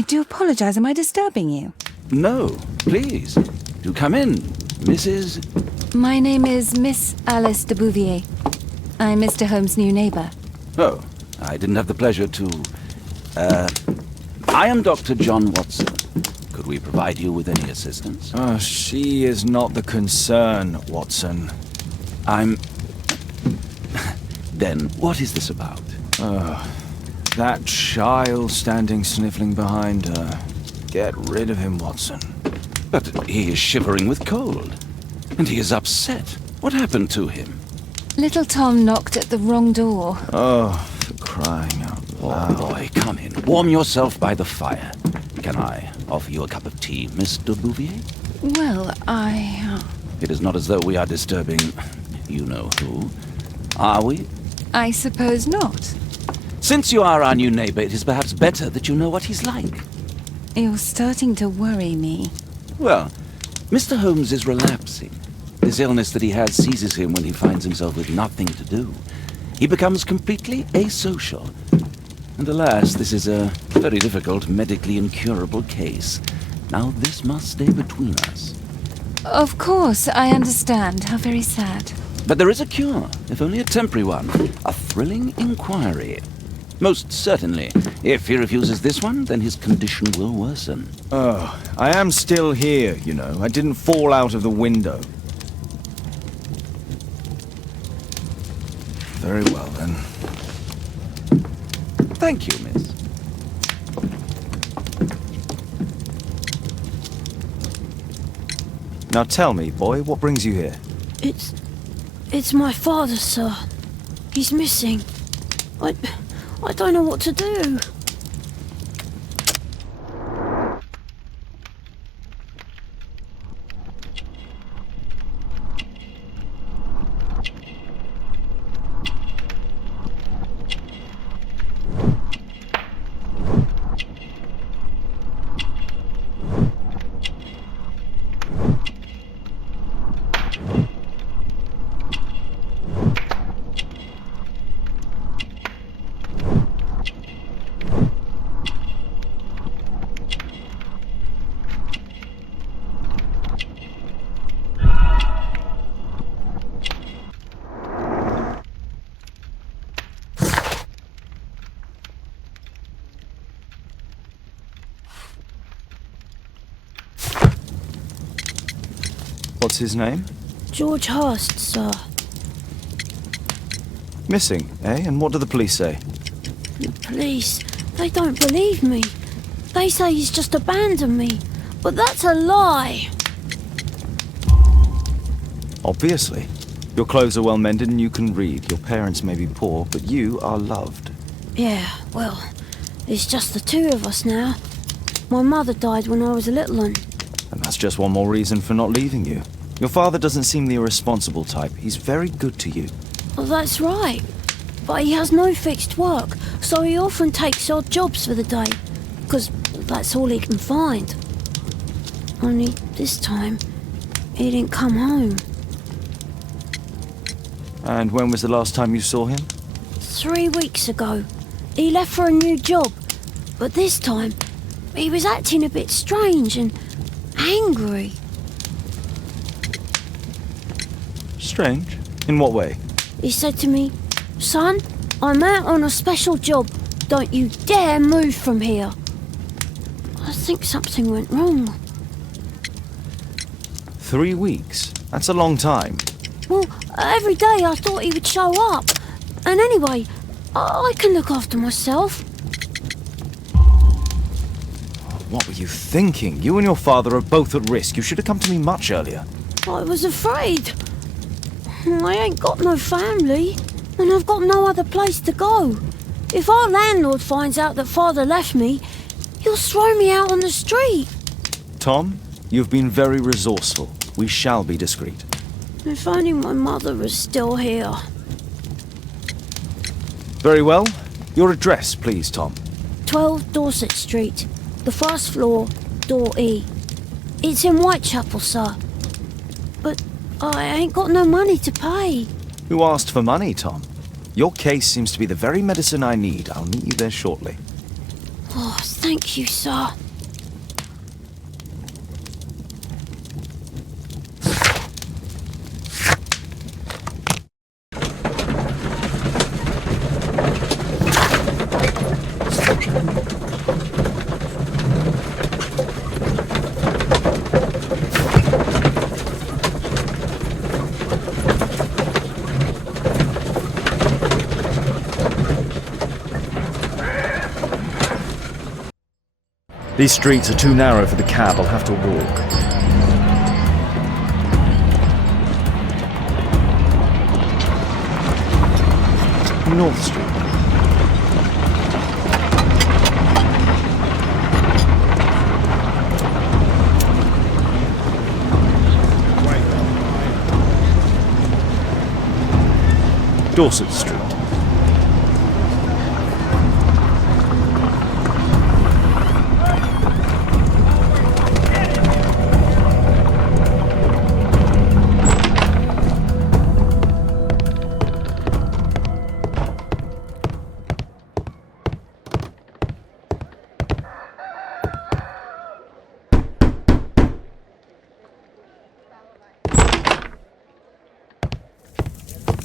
I do apologize. Am I disturbing you? No, please. Do come in, Mrs. My name is Miss Alice de Bouvier. I'm Mr. Holmes' new neighbor. Oh, I didn't have the pleasure to... I am Dr. John Watson. Could we provide you with any assistance? Oh, she is not the concern, Watson. I'm... Then, what is this about? That child standing sniffling behind her. Get rid of him, Watson. But he is shivering with cold. And he is upset. What happened to him? Little Tom knocked at the wrong door. Oh, for crying out loud. Oh, boy, come in. Warm yourself by the fire. Can I offer you a cup of tea, Miss de Bouvier? Well, It is not as though we are disturbing you-know-who, are we? I suppose not. Since you are our new neighbor, it is perhaps better that you know what he's like. You're starting to worry me. Well, Mr. Holmes is relapsing. This illness that he has seizes him when he finds himself with nothing to do. He becomes completely asocial. And alas, this is a very difficult, medically incurable case. Now this must stay between us. Of course, I understand. How very sad. But there is a cure, if only a temporary one. A thrilling inquiry. Most certainly. If he refuses this one, then his condition will worsen. Oh, I am still here, you know. I didn't fall out of the window. Very well, then. Thank you, miss. Now tell me, boy, what brings you here? It's my father, sir. He's missing. I don't know what to do. What's his name? George Hurst, sir. Missing, eh? And what do the police say? The police, they don't believe me. They say he's just abandoned me. But that's a lie. Obviously. Your clothes are well mended and you can read. Your parents may be poor, but you are loved. Yeah, well, it's just the two of us now. My mother died when I was a little one. And that's just one more reason for not leaving you. Your father doesn't seem the irresponsible type. He's very good to you. Well, that's right. But he has no fixed work, so he often takes odd jobs for the day. Because that's all he can find. Only this time, he didn't come home. And when was the last time you saw him? 3 weeks ago. He left for a new job. But this time, he was acting a bit strange and angry. Strange? In what way? He said to me, "Son, I'm out on a special job. Don't you dare move from here." I think something went wrong. 3 weeks? That's a long time. Well, every day I thought he would show up. And anyway, I can look after myself. What were you thinking? You and your father are both at risk. You should have come to me much earlier. I was afraid. I ain't got no family, and I've got no other place to go. If our landlord finds out that Father left me, he'll throw me out on the street. Tom, you've been very resourceful. We shall be discreet. If only my mother was still here. Very well. Your address, please, Tom. 12 Dorset Street, the first floor, door E. It's in Whitechapel, sir. But I ain't got no money to pay. Who asked for money, Tom? Your case seems to be the very medicine I need. I'll meet you there shortly. Oh, thank you, sir. These streets are too narrow for the cab. I'll have to walk. North Street. Dorset Street.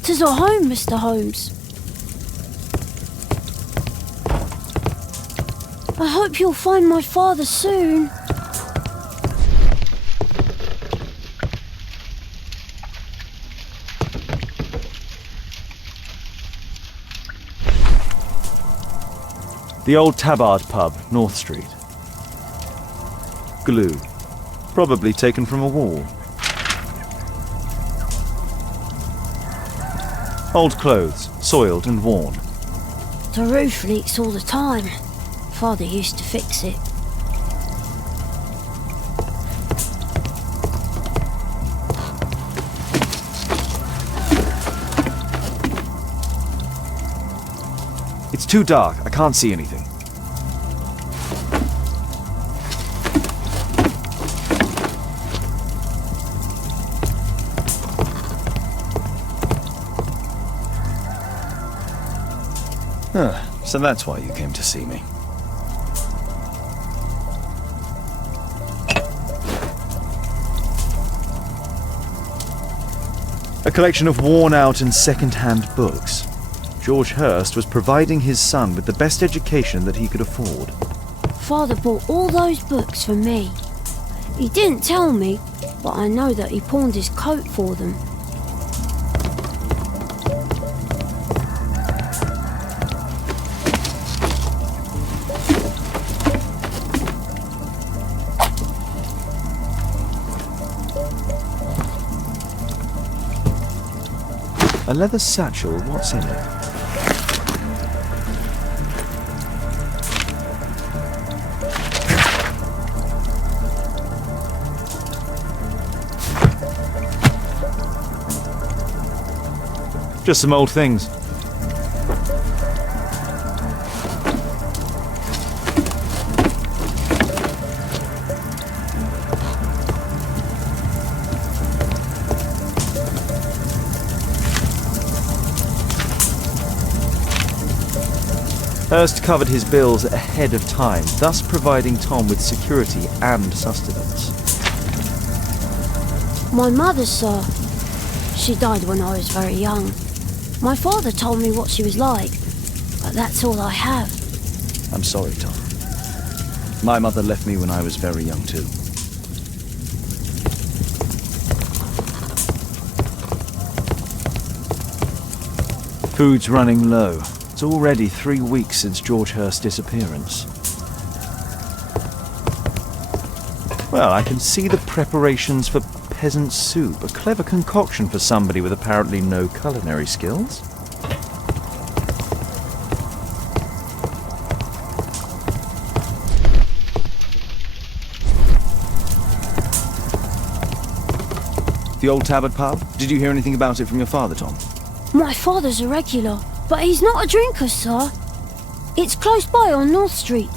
Tis our home, Mr. Holmes. I hope you'll find my father soon. The old Tabard pub, North Street. Glue. Probably taken from a wall. Old clothes, soiled and worn. The roof leaks all the time. Father used to fix it. It's too dark. I can't see anything. So that's why you came to see me. A collection of worn-out and second-hand books. George Hurst was providing his son with the best education that he could afford. Father bought all those books for me. He didn't tell me, but I know that he pawned his coat for them. A leather satchel, what's in it? Just some old things. Hurst covered his bills ahead of time, thus providing Tom with security and sustenance. My mother, sir. She died when I was very young. My father told me what she was like, but that's all I have. I'm sorry, Tom. My mother left me when I was very young too. Food's running low. It's already 3 weeks since George Hurst's disappearance. Well, I can see the preparations for peasant soup, a clever concoction for somebody with apparently no culinary skills. The old Tabard pub? Did you hear anything about it from your father, Tom? My father's a regular, but he's not a drinker, sir. It's close by on North Street.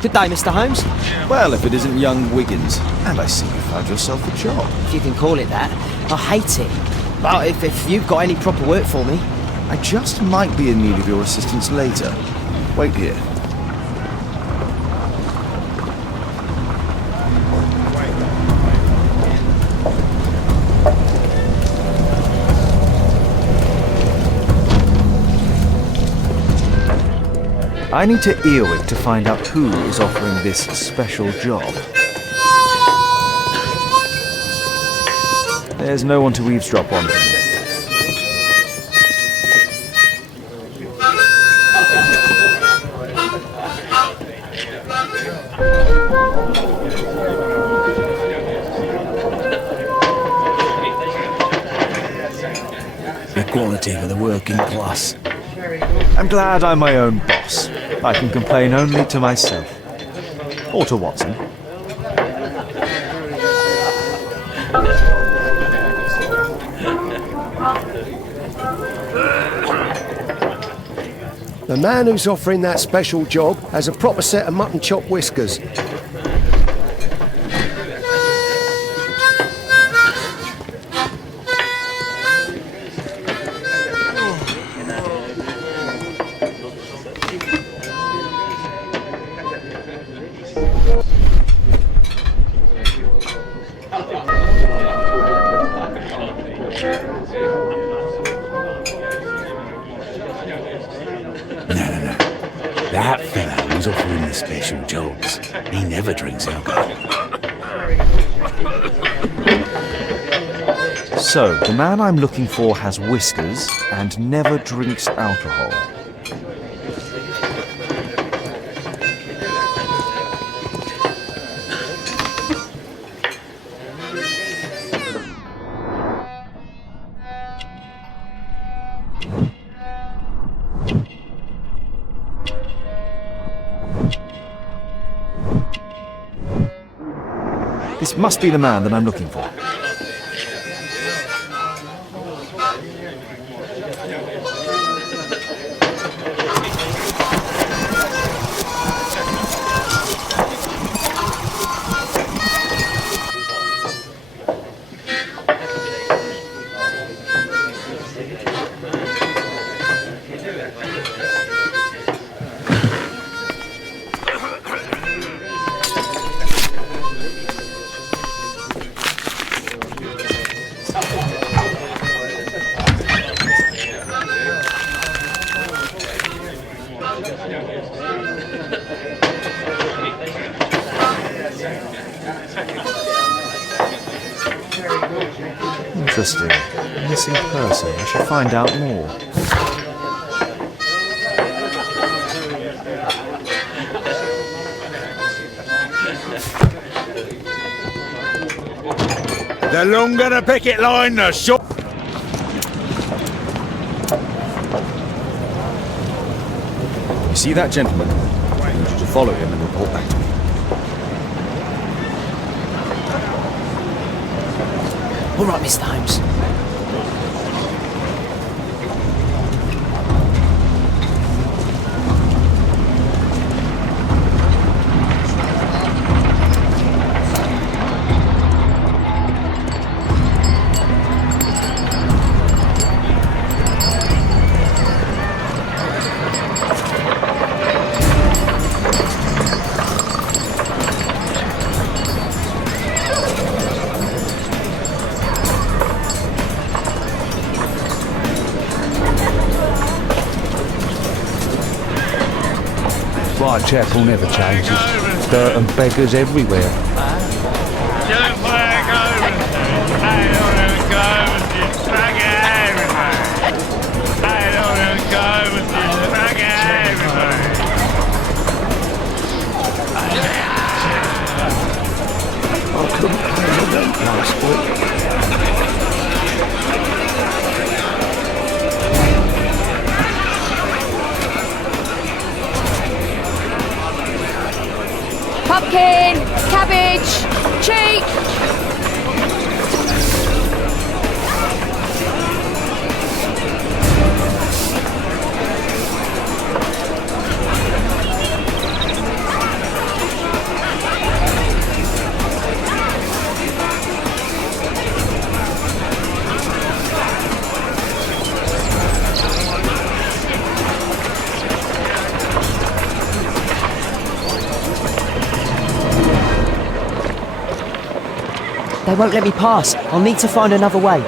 Good day, Mr. Holmes. Well, if it isn't young Wiggins. And I see you found yourself a job. If you can call it that. I hate it. But if you've got any proper work for me... I just might be in need of your assistance later. Wait here. I need to earwig to find out who is offering this special job. There's no one to eavesdrop on. Equality for the working class. I'm glad I'm my own boss. I can complain only to myself. Or to Watson. The man who's offering that special job has a proper set of mutton chop whiskers. No. That fella who's offering the special jobs, he never drinks alcohol. So, the man I'm looking for has whiskers and never drinks alcohol. This must be the man that I'm looking for. Interesting. Missing person. I should find out more. The longer the picket line, the short. You see that gentleman? I need you to follow him and report back to me. All right, Mr. Holmes. Whitechapel never changes. Dirt and beggars everywhere. I couldn't pay the rent last week. Pumpkin! Cabbage! They won't let me pass. I'll need to find another way.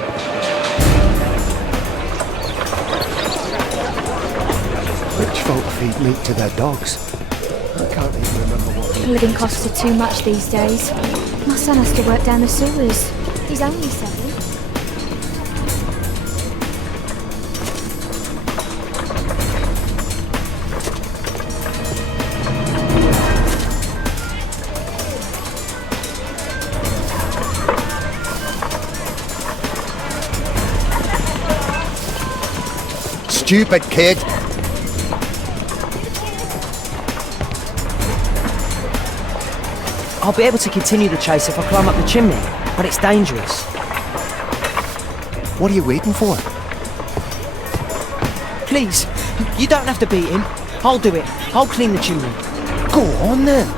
Rich folk feed meat to their dogs. I can't even remember what... Living costs are too much these days. My son has to work down the sewers. He's only 7. Stupid kid! I'll be able to continue the chase if I climb up the chimney, but it's dangerous. What are you waiting for? Please, you don't have to beat him. I'll do it. I'll clean the chimney. Go on then!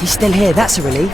He's still here, that's a relief.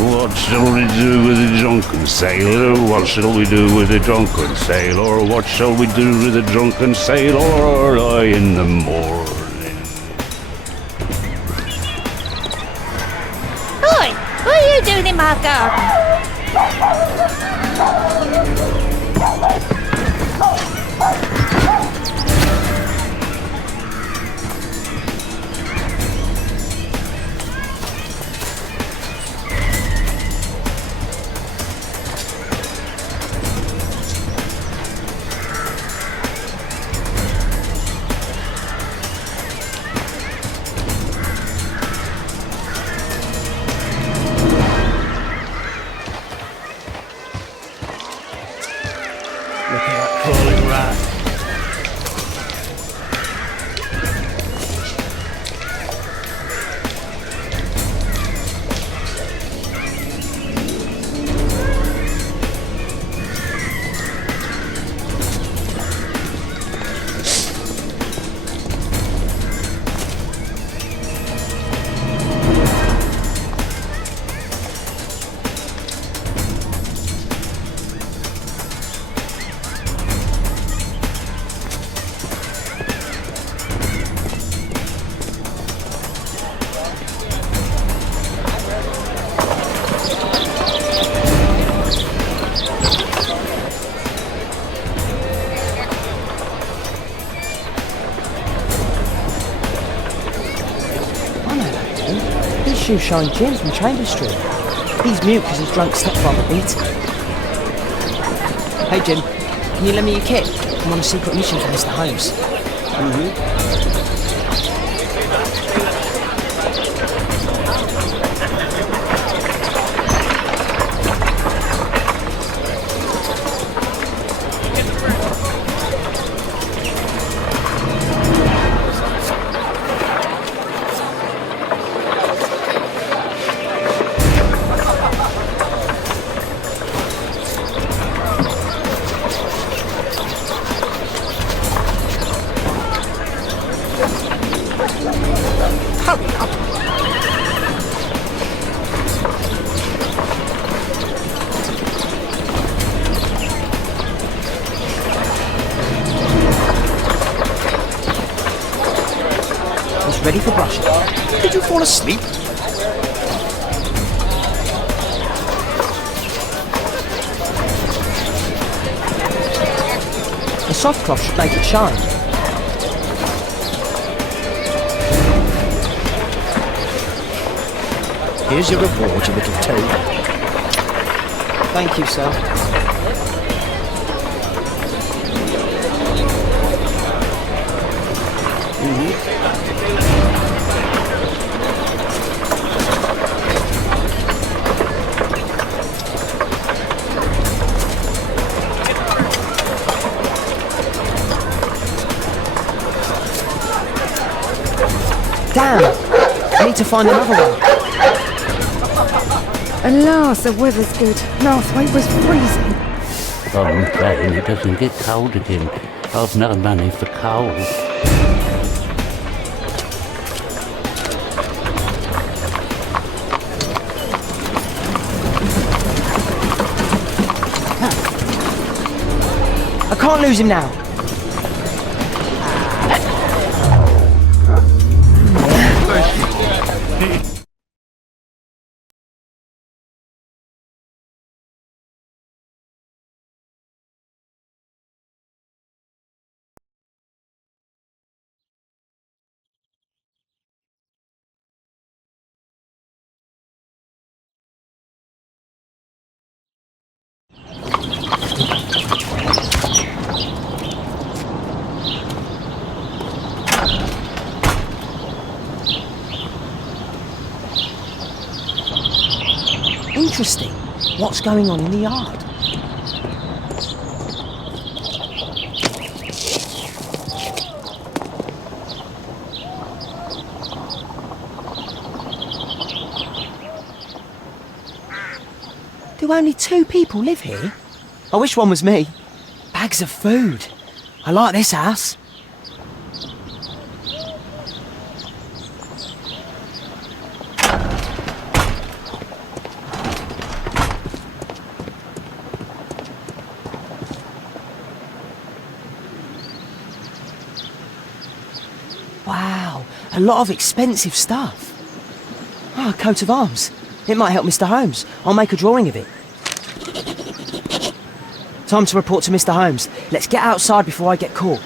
What shall we do with the drunken sailor? What shall we do with the drunken sailor? What shall we do with the drunken sailor early in the morning? Oi! What are you doing in my garden? thinking. He's shoe-shine Jim from Chambers Street. He's mute because his drunk stepfather beat him. Hey Jim, can you lend me your kit? I'm on a secret mission for Mr. Holmes. Ready for brushing. Did you fall asleep? The soft cloth should make it shine. Here's your reward, you little toad. Thank you, sir. Damn! I need to find another one. Alas, the weather's good. Last week was freezing. I'm praying it doesn't get cold again. I've no money for coal. I can't lose him now. Interesting. What's going on in the yard? Do only 2 people live here? I wish one was me. Bags of food. I like this house. Wow, a lot of expensive stuff. Oh, a coat of arms. It might help Mr. Holmes. I'll make a drawing of it. Time to report to Mr. Holmes. Let's get outside before I get caught.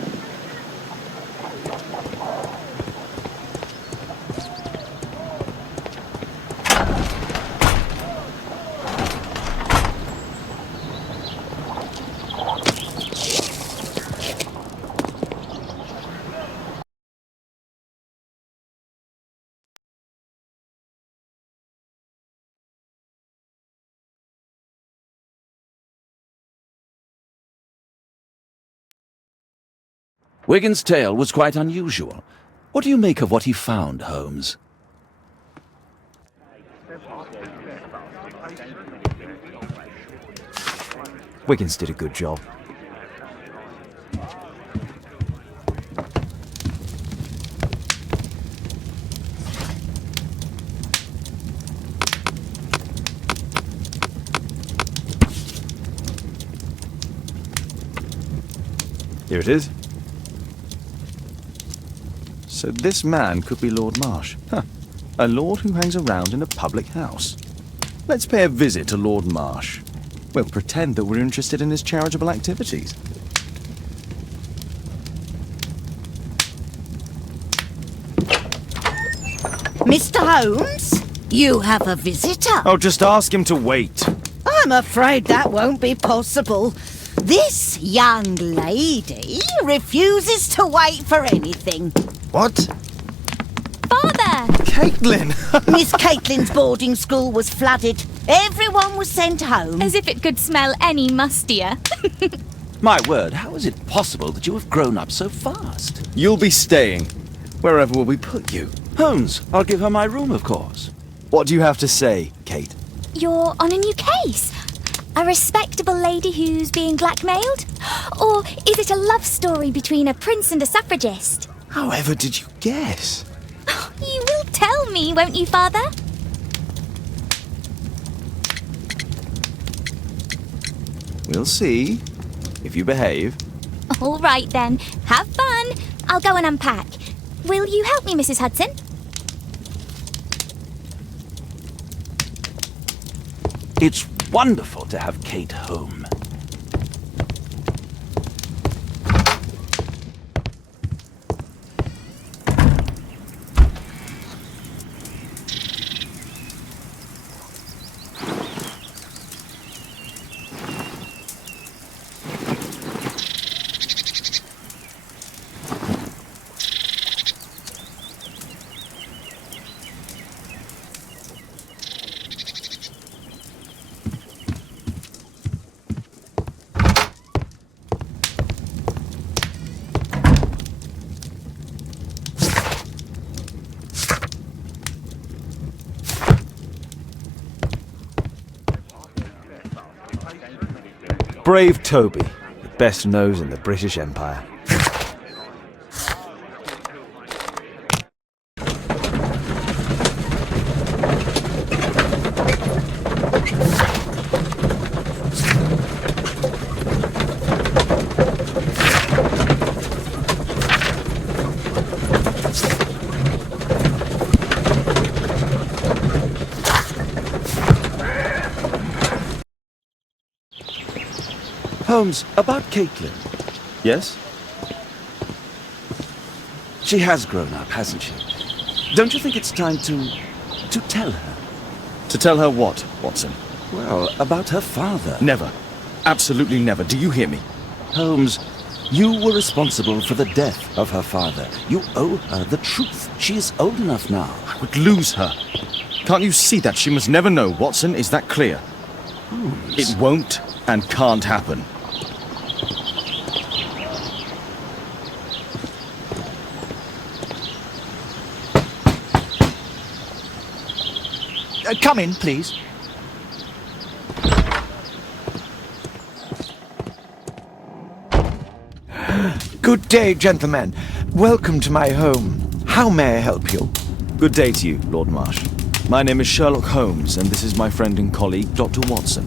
Wigan's tale was quite unusual. What do you make of what he found, Holmes? Wiggins did a good job. Here it is. So this man could be Lord Marsh. Huh. A lord who hangs around in a public house. Let's pay a visit to Lord Marsh. We'll pretend that we're interested in his charitable activities. Mr. Holmes, you have a visitor. Oh, just ask him to wait. I'm afraid that won't be possible. This young lady refuses to wait for anything. What? Father! Caitlin! Miss Caitlin's boarding school was flooded. Everyone was sent home. As if it could smell any mustier. My word, how is it possible that you have grown up so fast? You'll be staying. Wherever will we put you? Holmes, I'll give her my room, of course. What do you have to say, Kate? You're on a new case. A respectable lady who's being blackmailed? Or is it a love story between a prince and a suffragist? However did you guess? You will tell me, won't you, Father? We'll see. If you behave. All right, then. Have fun. I'll go and unpack. Will you help me, Mrs. Hudson? It's wonderful to have Kate home. Brave Toby, the best nose in the British Empire. Holmes, about Caitlin. Yes? She has grown up, hasn't she? Don't you think it's time to tell her? To tell her what, Watson? Well, about her father. Never. Absolutely never. Do you hear me? Holmes, you were responsible for the death of her father. You owe her the truth. She is old enough now. I would lose her. Can't you see that? She must never know, Watson. Is that clear? Holmes. It won't and can't happen. Come in, please. Good day, gentlemen. Welcome to my home. How may I help you? Good day to you, Lord Marsh. My name is Sherlock Holmes, and this is my friend and colleague, Dr. Watson.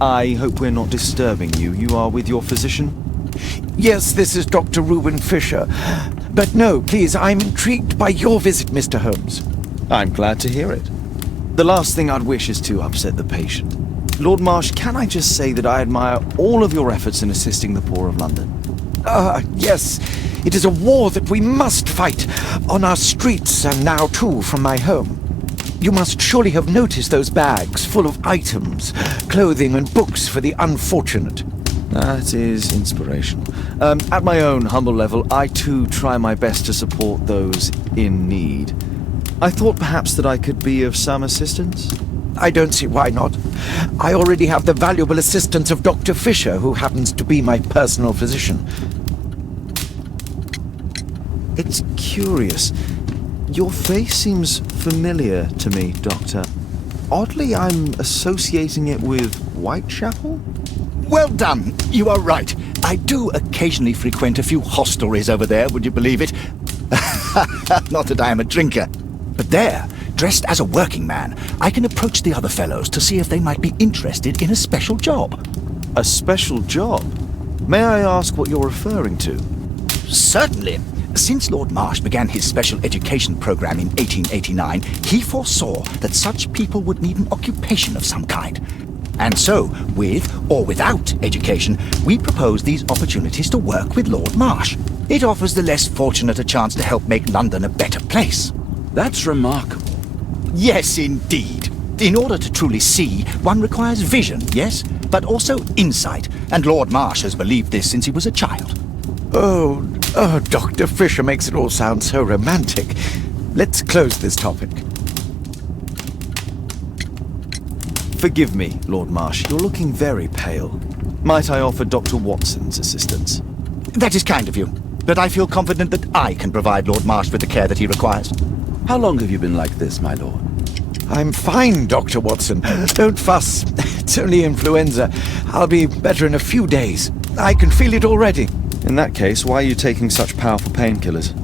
I hope we're not disturbing you. You are with your physician? Yes, this is Dr. Reuben Fisher. But no, please, I'm intrigued by your visit, Mr. Holmes. I'm glad to hear it. The last thing I'd wish is to upset the patient. Lord Marsh, can I just say that I admire all of your efforts in assisting the poor of London? Yes. It is a war that we must fight, on our streets and now too from my home. You must surely have noticed those bags full of items, clothing and books for the unfortunate. That is inspirational. At my own humble level, I too try my best to support those in need. I thought perhaps that I could be of some assistance. I don't see why not. I already have the valuable assistance of Dr. Fisher, who happens to be my personal physician. It's curious. Your face seems familiar to me, Doctor. Oddly, I'm associating it with Whitechapel? Well done. You are right. I do occasionally frequent a few hostelries over there, would you believe it? Not that I am a drinker. But there, dressed as a working man, I can approach the other fellows to see if they might be interested in a special job. A special job? May I ask what you're referring to? Certainly. Since Lord Marsh began his special education program in 1889, he foresaw that such people would need an occupation of some kind. And so, with or without education, we propose these opportunities to work with Lord Marsh. It offers the less fortunate a chance to help make London a better place. That's remarkable. Yes, indeed. In order to truly see, one requires vision, yes, but also insight. And Lord Marsh has believed this since he was a child. Oh, Dr. Fisher makes it all sound so romantic. Let's close this topic. Forgive me, Lord Marsh. You're looking very pale. Might I offer Dr. Watson's assistance? That is kind of you, but I feel confident that I can provide Lord Marsh with the care that he requires. How long have you been like this, my lord? I'm fine, Dr. Watson. Don't fuss. It's only influenza. I'll be better in a few days. I can feel it already. In that case, why are you taking such powerful painkillers?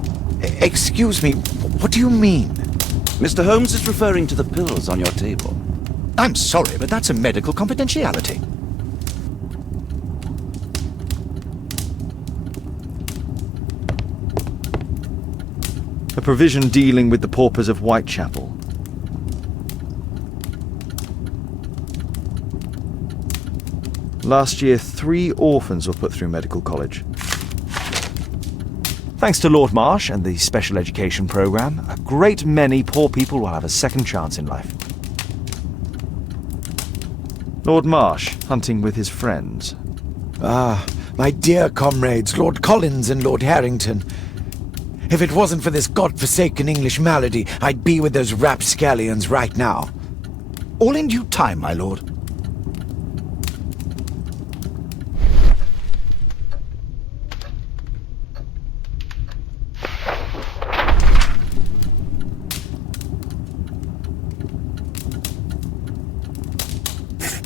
Excuse me, what do you mean? Mr. Holmes is referring to the pills on your table. I'm sorry, but that's a medical confidentiality. A provision dealing with the paupers of Whitechapel. Last year, 3 orphans were put through medical college. Thanks to Lord Marsh and the special education program, a great many poor people will have a second chance in life. Lord Marsh, hunting with his friends. Ah, my dear comrades, Lord Collins and Lord Harrington. If it wasn't for this godforsaken English malady, I'd be with those rapscallions right now. All in due time, my lord.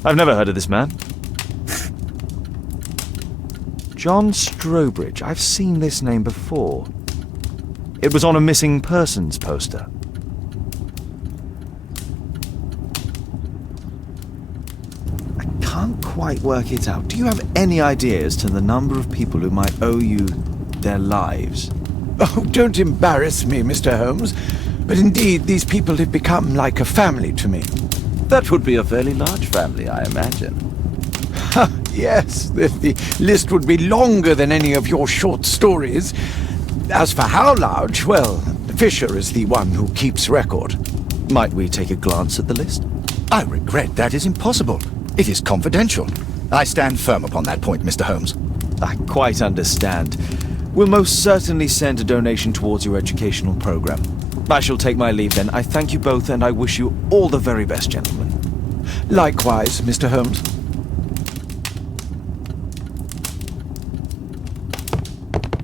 I've never heard of this man. John Strobridge. I've seen this name before. It was on a missing persons poster. I can't quite work it out. Do you have any idea as to the number of people who might owe you their lives? Oh, don't embarrass me, Mr. Holmes. But indeed, these people have become like a family to me. That would be a fairly large family, I imagine. Yes, the list would be longer than any of your short stories. As for how large, well, Fisher is the one who keeps record. Might we take a glance at the list? I regret that is impossible. It is confidential. I stand firm upon that point, Mr. Holmes. I quite understand. We'll most certainly send a donation towards your educational program. I shall take my leave then. I thank you both and I wish you all the very best, gentlemen. Likewise, Mr. Holmes.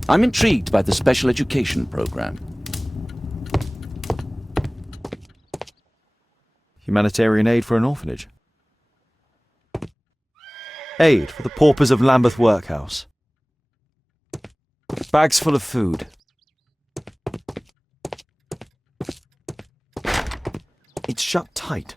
I'm intrigued by the special education program. Humanitarian aid for an orphanage. Aid for the paupers of Lambeth Workhouse. Bags full of food. It's shut tight.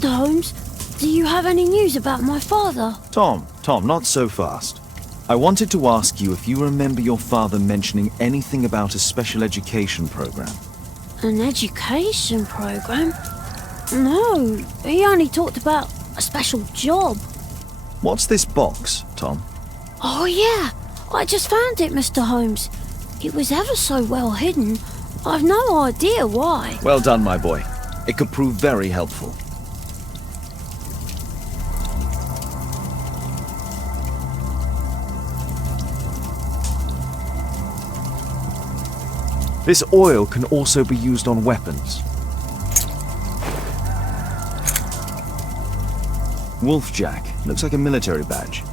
Mr. Holmes, do you have any news about my father? Tom, not so fast. I wanted to ask you if you remember your father mentioning anything about a special education program. An education program? No, he only talked about a special job. What's this box, Tom? Oh yeah, I just found it, Mr. Holmes. It was ever so well hidden. I've no idea why. Well done, my boy. It could prove very helpful. This oil can also be used on weapons. Wolfjack. Looks like a military badge.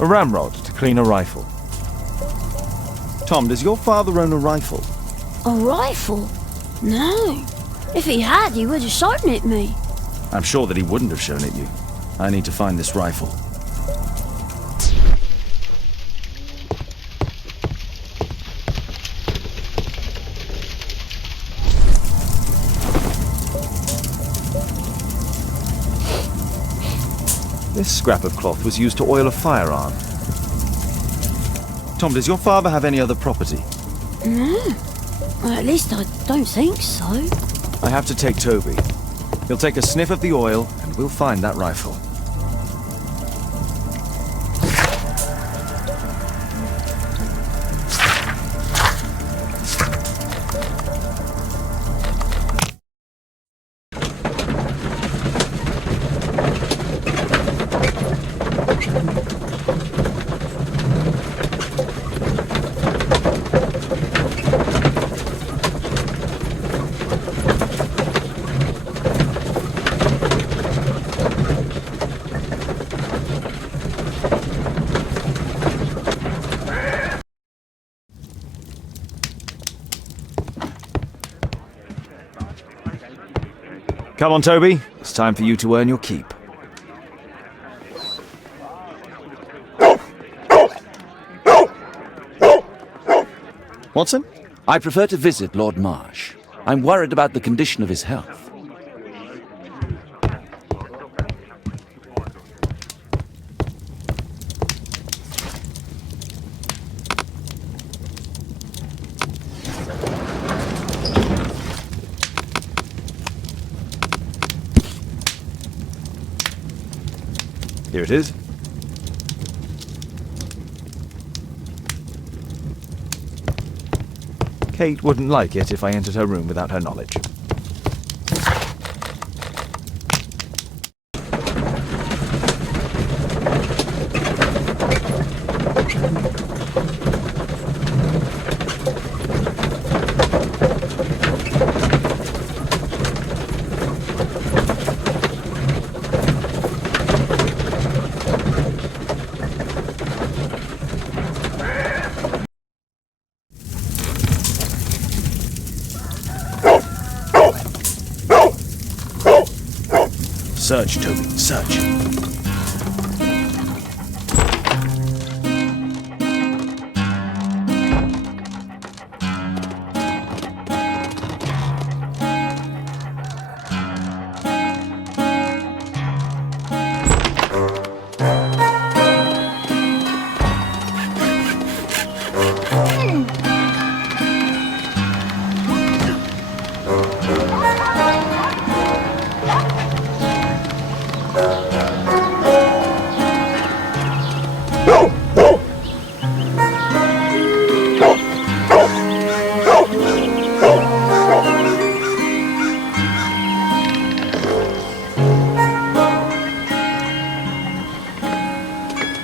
A ramrod to clean a rifle. Tom, does your father own a rifle? A rifle? No. If he had, he would have shown it me. I'm sure that he wouldn't have shown it you. I need to find this rifle. This scrap of cloth was used to oil a firearm. Tom, does your father have any other property? No. Well, at least I don't think so. I have to take Toby. He'll take a sniff of the oil, and we'll find that rifle. Come on, Toby. It's time for you to earn your keep. Watson? I prefer to visit Lord Marsh. I'm worried about the condition of his health. Here it is. Kate wouldn't like it if I entered her room without her knowledge. Search, Toby, search.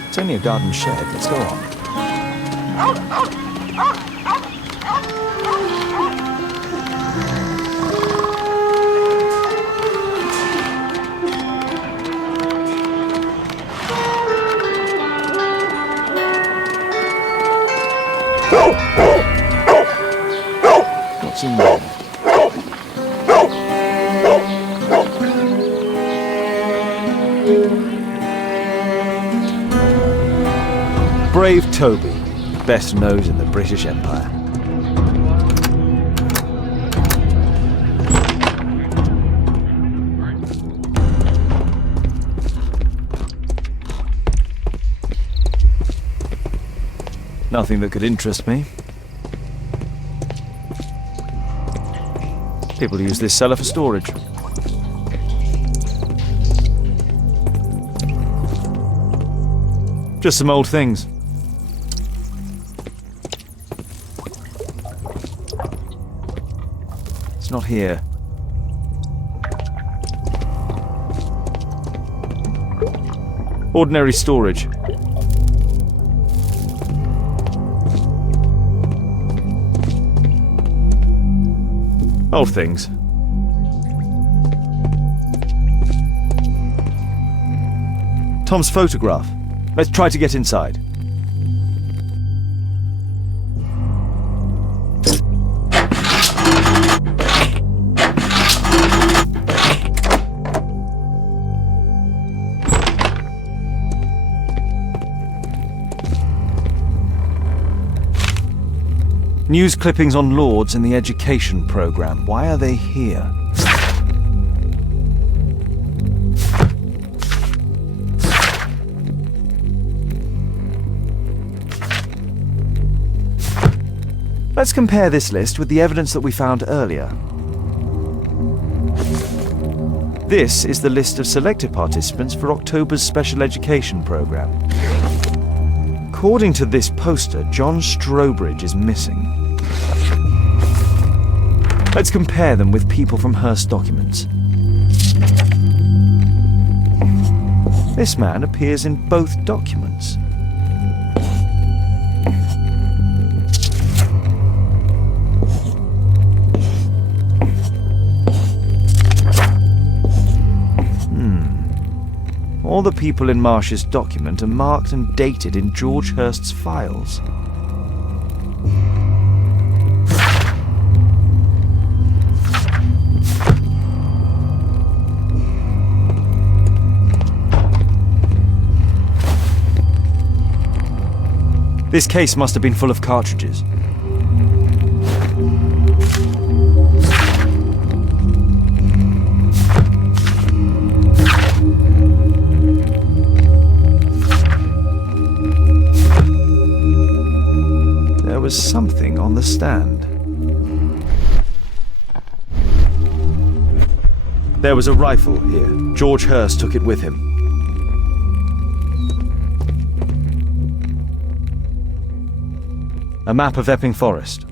It's only a garden shed. Let's go on. What's in there? Brave Toby, best nose in the British Empire. Nothing that could interest me. People use this cellar for storage. Just some old things. It's not here. Ordinary storage. Old things. Tom's photograph. Let's try to get inside. News clippings on Lords in the education program. Why are they here? Let's compare this list with the evidence that we found earlier. This is the list of selected participants for October's special education program. According to this poster, John Strobridge is missing. Let's compare them with people from Hurst documents. This man appears in both documents. All the people in Marsh's document are marked and dated in George Hurst's files. This case must have been full of cartridges. There was something on the stand. There was a rifle here. George Hurst took it with him. A map of Epping Forest.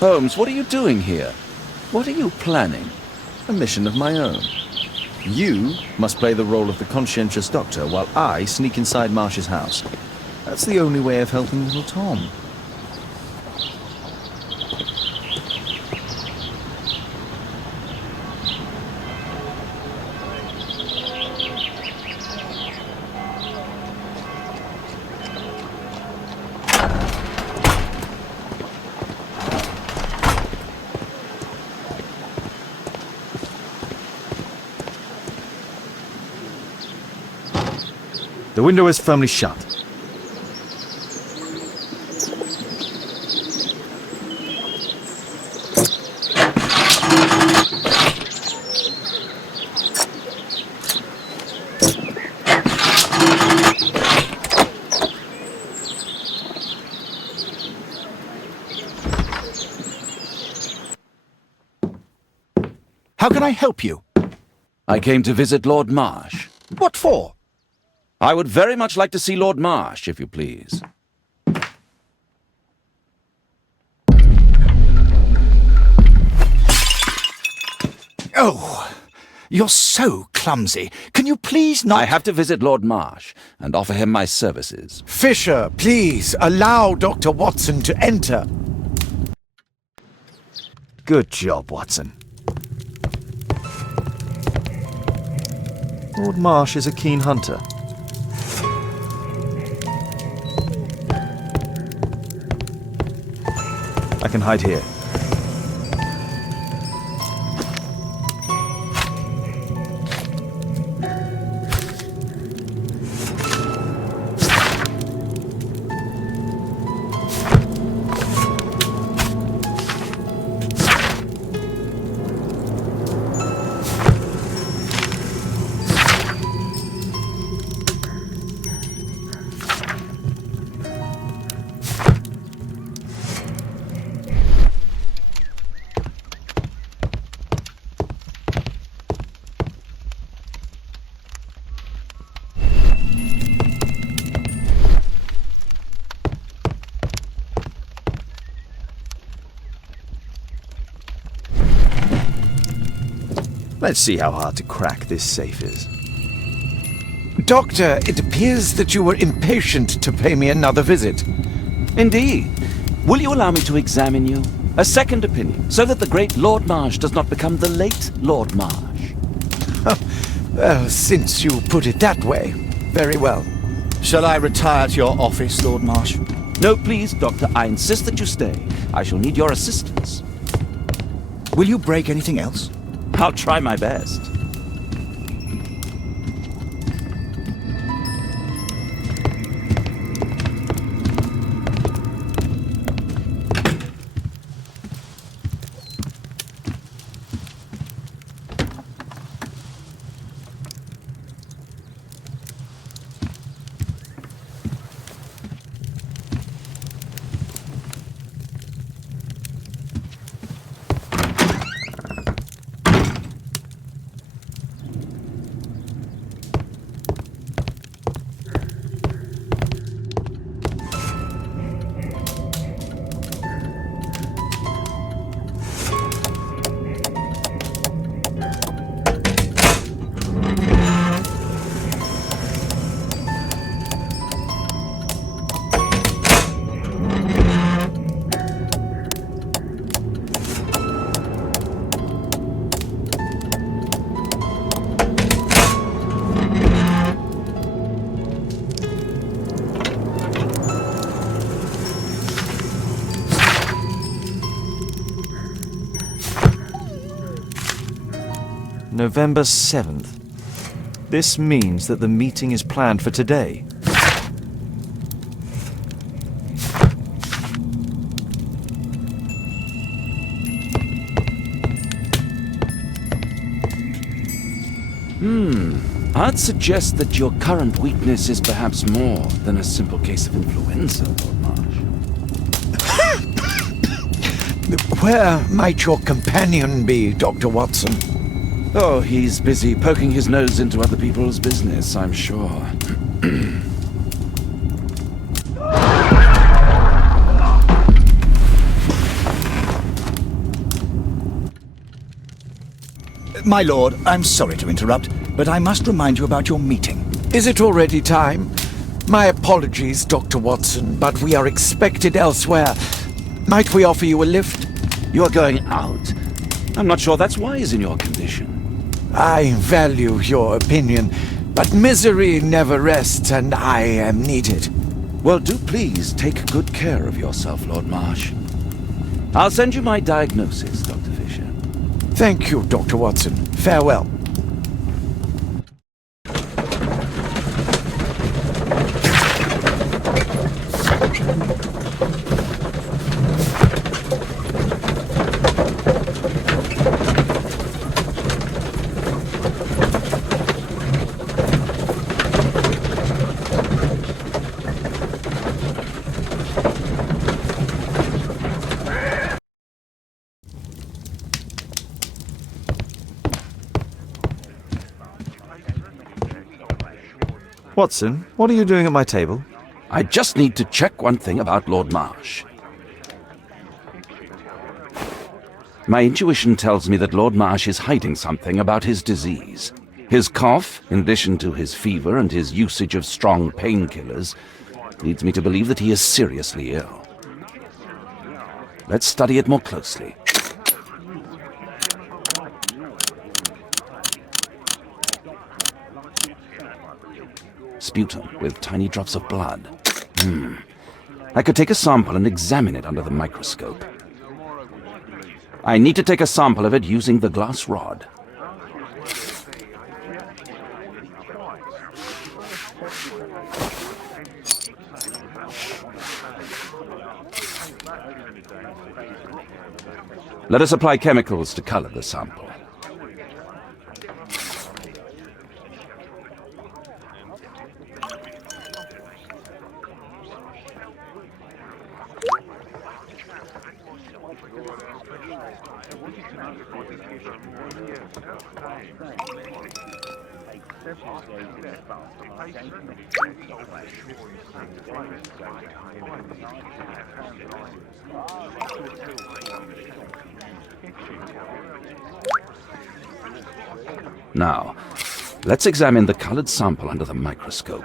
Holmes, what are you doing here? What are you planning? A mission of my own. You must play the role of the conscientious doctor while I sneak inside Marsh's house. That's the only way of helping little Tom. The window is firmly shut. How can I help you? I came to visit Lord Marsh. What for? I would very much like to see Lord Marsh, if you please. Oh, you're so clumsy. Can you please not... I have to visit Lord Marsh and offer him my services. Fisher, please, allow Dr. Watson to enter. Good job, Watson. Lord Marsh is a keen hunter. I can hide here. Let's see how hard to crack this safe is. Doctor, it appears that you were impatient to pay me another visit. Indeed. Will you allow me to examine you? A second opinion, so that the great Lord Marsh does not become the late Lord Marsh. Well, since you put it that way, very well. Shall I retire to your office, Lord Marsh? No, please, Doctor. I insist that you stay. I shall need your assistance. Will you break anything else? I'll try my best. November 7th. This means that the meeting is planned for today. I'd suggest that your current weakness is perhaps more than a simple case of influenza, Lord Marsh. Where might your companion be, Dr. Watson? Oh, he's busy poking his nose into other people's business, I'm sure. My lord, I'm sorry to interrupt, but I must remind you about your meeting. Is it already time? My apologies, Dr. Watson, but we are expected elsewhere. Might we offer you a lift? You are going out? I'm not sure that's wise in your condition. I value your opinion, but misery never rests, and I am needed. Well, do please take good care of yourself, Lord Marsh. I'll send you my diagnosis, Dr. Fisher. Thank you, Dr. Watson. Farewell. Watson, what are you doing at my table? I just need to check one thing about Lord Marsh. My intuition tells me that Lord Marsh is hiding something about his disease. His cough, in addition to his fever and his usage of strong painkillers, leads me to believe that he is seriously ill. Let's study it more closely. Sputum with tiny drops of blood. I could take a sample and examine it under the microscope. I need to take a sample of it using the glass rod. Let us apply chemicals to color the sample. Now, let's examine the colored sample under the microscope.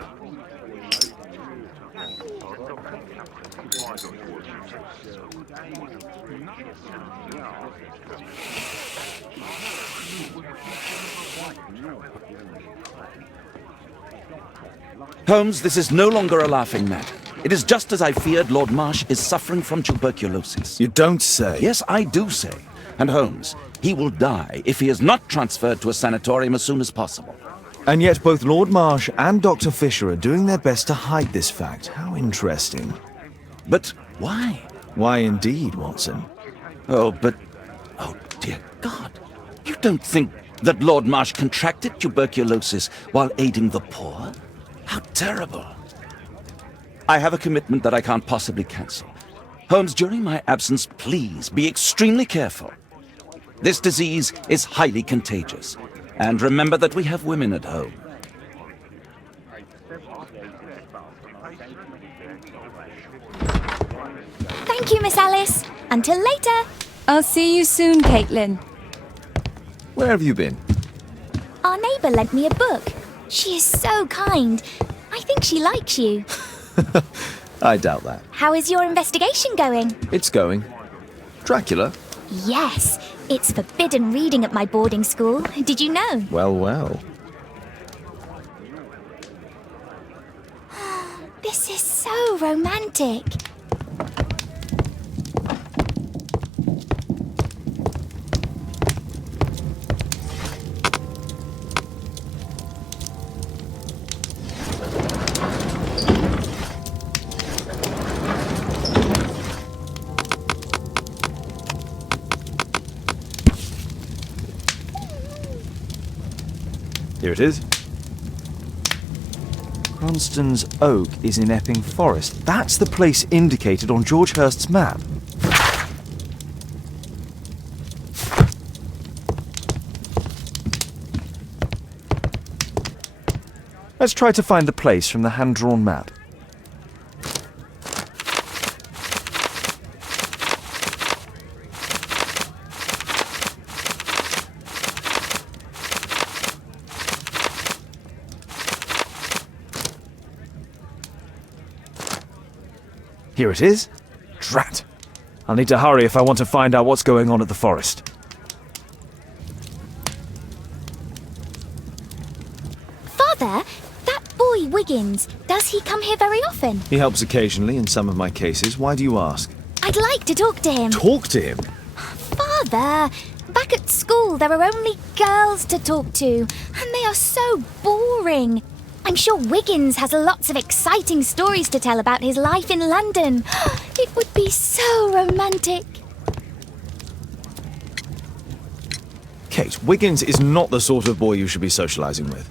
Holmes, this is no longer a laughing matter. It is just as I feared. Lord Marsh is suffering from tuberculosis. You don't say. Yes, I do say. And Holmes, he will die if he is not transferred to a sanatorium as soon as possible. And yet both Lord Marsh and Dr. Fisher are doing their best to hide this fact. How interesting. But why? Why indeed, Watson? Oh, dear God. You don't think that Lord Marsh contracted tuberculosis while aiding the poor? How terrible. I have a commitment that I can't possibly cancel. Holmes, during my absence, please be extremely careful. This disease is highly contagious. And remember that we have women at home. Thank you, Miss Alice. Until later. I'll see you soon, Caitlin. Where have you been? Our neighbour lent me a book. She is so kind. I think she likes you. I doubt that. How is your investigation going? It's going. Dracula? Yes, it's forbidden reading at my boarding school. Did you know? Well, well. This is so romantic. Here it is. Cranston's Oak is in Epping Forest. That's the place indicated on George Hurst's map. Let's try to find the place from the hand-drawn map. Here it is. Drat. I'll need to hurry if I want to find out what's going on at the forest. Father, that boy Wiggins, does he come here very often? He helps occasionally in some of my cases. Why do you ask? I'd like to talk to him. Talk to him? Father, back at school there are only girls to talk to, and they are so boring. I'm sure Wiggins has lots of exciting stories to tell about his life in London. It would be so romantic. Kate, Wiggins is not the sort of boy you should be socialising with.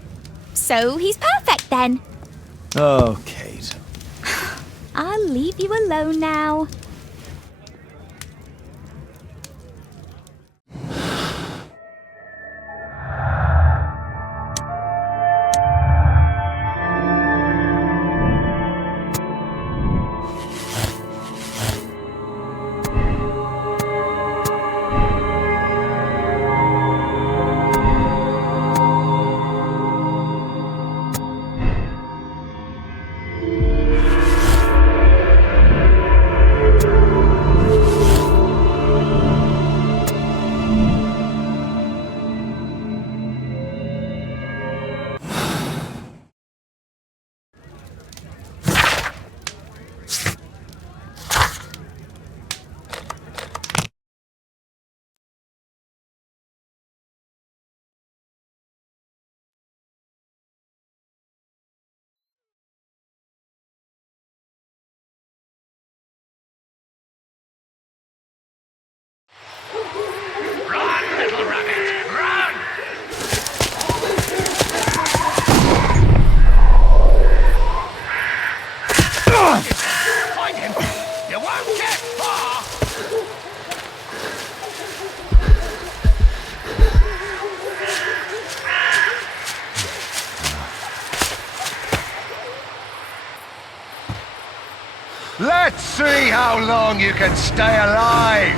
So he's perfect then. Oh, Kate. I'll leave you alone now. Let's see how long you can stay alive!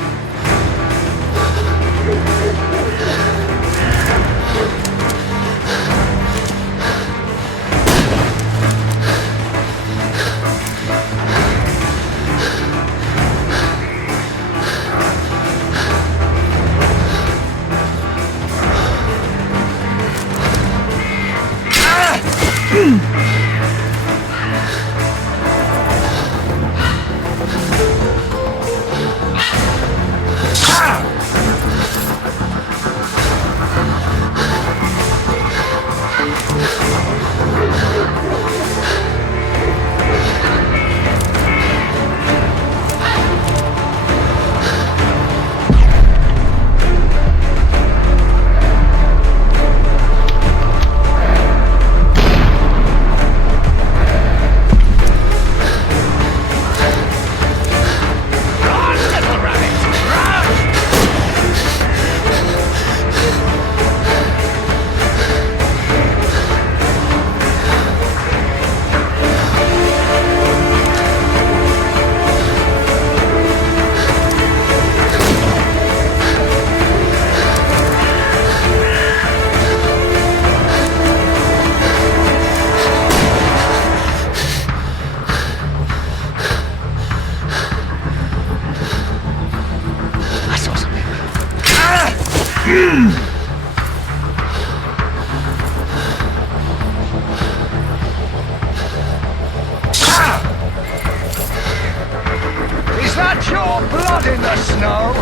Is that your blood in the snow?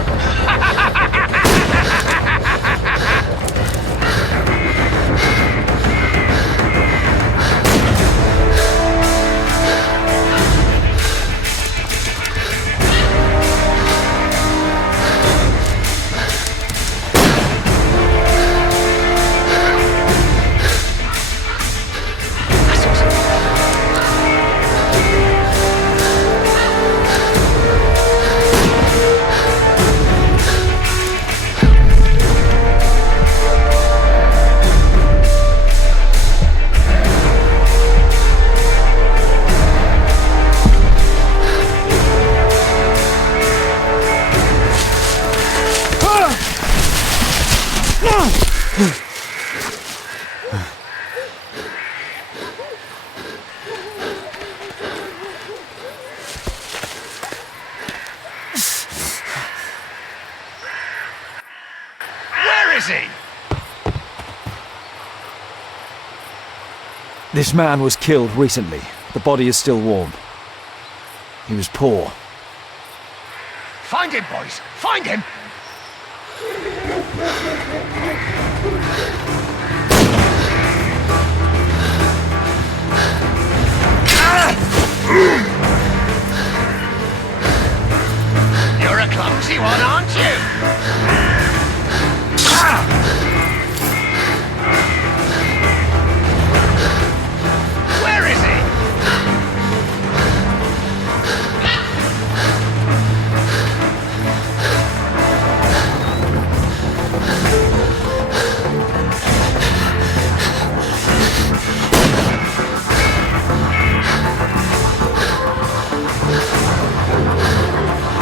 This man was killed recently. The body is still warm. He was poor. Find him, boys! Find him! You're a clumsy one, aren't you? Where is he?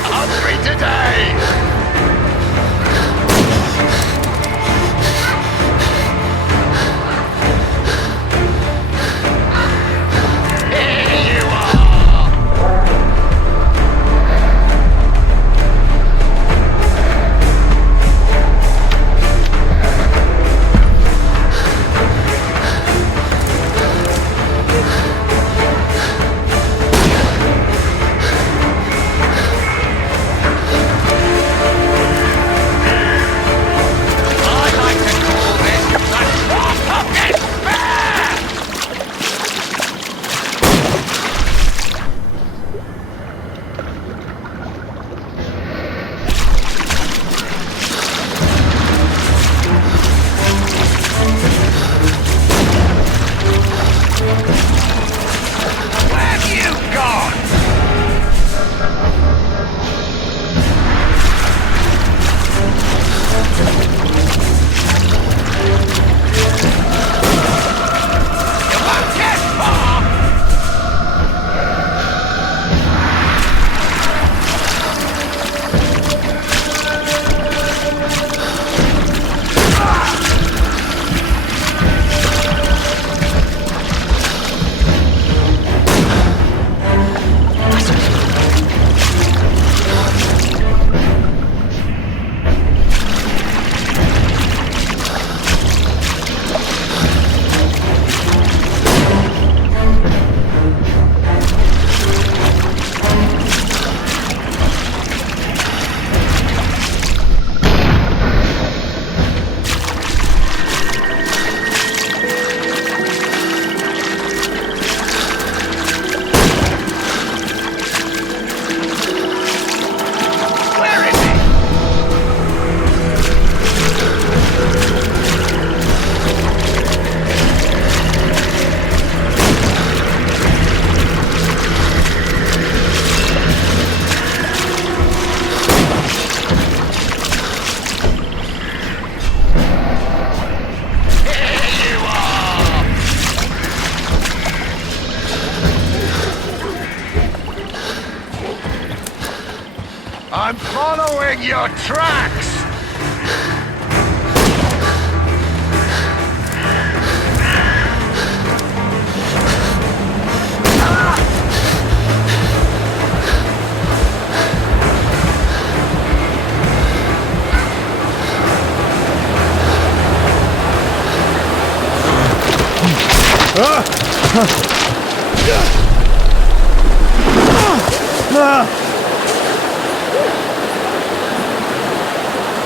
Hungry today! Here you are! I like to call this the Trough of Despair! Where have you gone? You won't get far! Where is he? Here you are! I'm following your tracks!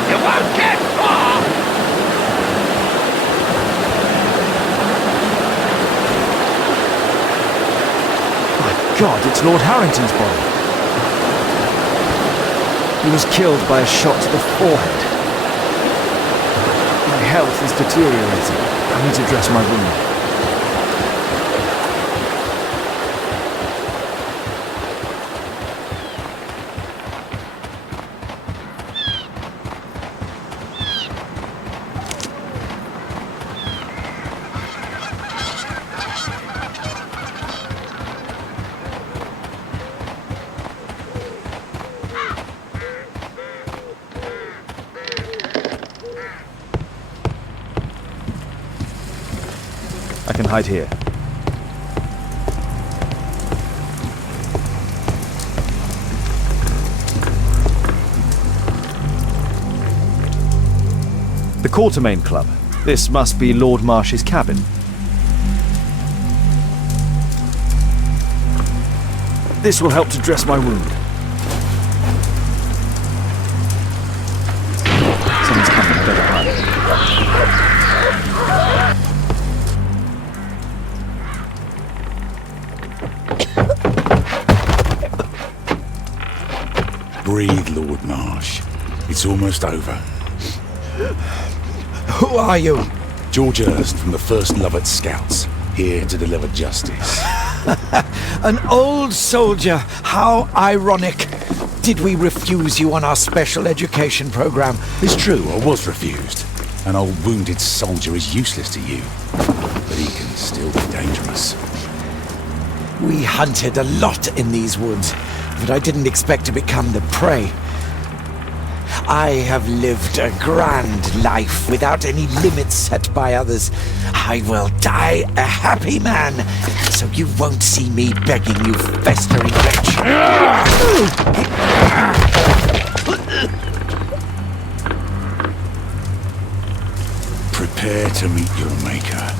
You won't get far! My God, it's Lord Harrington's body. He was killed by a shot to the forehead. My health is deteriorating. I need to dress my wound. I can hide here. The Quartermain Club. This must be Lord Marsh's cabin. This will help to dress my wound. Someone's coming, I better hide. Breathe, Lord Marsh. It's almost over. Who are you? George Hurst from the 1st Lovett Scouts, here to deliver justice. An old soldier. How ironic. Did we refuse you on our special education program? It's true, I was refused. An old wounded soldier is useless to you, but he can still be dangerous. We hunted a lot in these woods, but I didn't expect to become the prey. I have lived a grand life without any limits set by others. I will die a happy man, so you won't see me begging you, festering wretch. Prepare to meet your maker.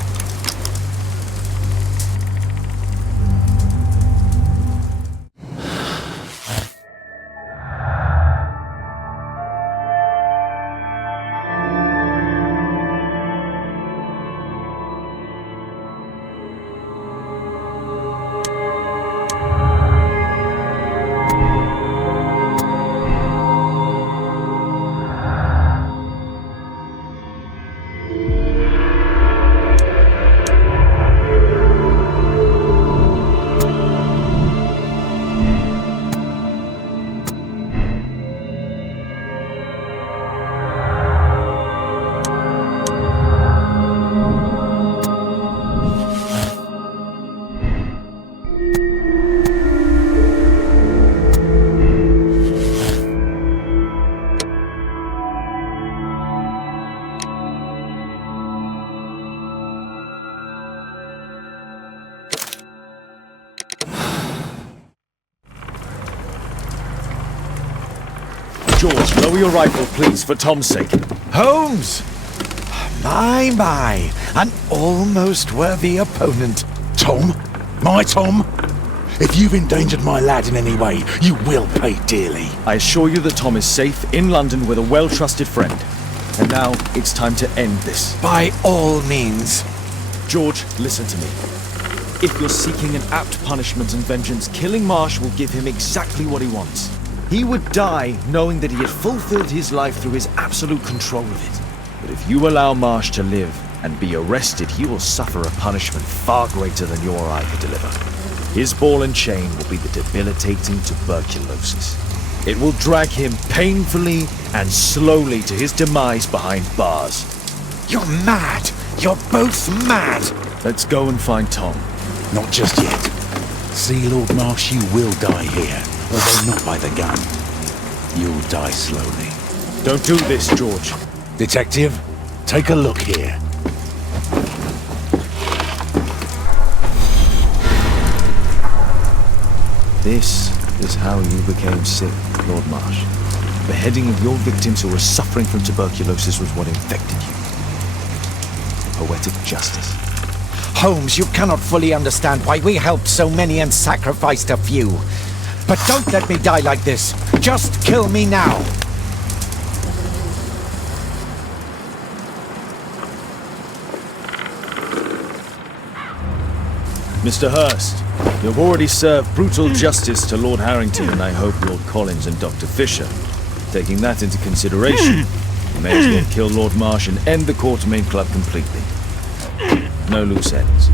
George, lower your rifle, please, for Tom's sake. Holmes! My, an almost worthy opponent. Tom? My Tom? If you've endangered my lad in any way, you will pay dearly. I assure you that Tom is safe in London with a well-trusted friend. And now, it's time to end this. By all means. George, listen to me. If you're seeking an apt punishment and vengeance, killing Marsh will give him exactly what he wants. He would die knowing that he had fulfilled his life through his absolute control of it. But if you allow Marsh to live and be arrested, he will suffer a punishment far greater than you or I could deliver. His ball and chain will be the debilitating tuberculosis. It will drag him painfully and slowly to his demise behind bars. You're mad! You're both mad! Let's go and find Tom. Not just yet. See, Lord Marsh, you will die here. Although not by the gun. You'll die slowly. Don't do this, George. Detective, take a look here. This is how you became sick, Lord Marsh. Beheading of your victims who were suffering from tuberculosis was what infected you. Poetic justice. Holmes, you cannot fully understand why we helped so many and sacrificed a few. But don't let me die like this. Just kill me now. Mr. Hurst, you've already served brutal justice to Lord Harrington and I hope Lord Collins and Dr. Fisher. Taking that into consideration, you may as well kill Lord Marsh and end the Quartermain Club completely. No loose ends.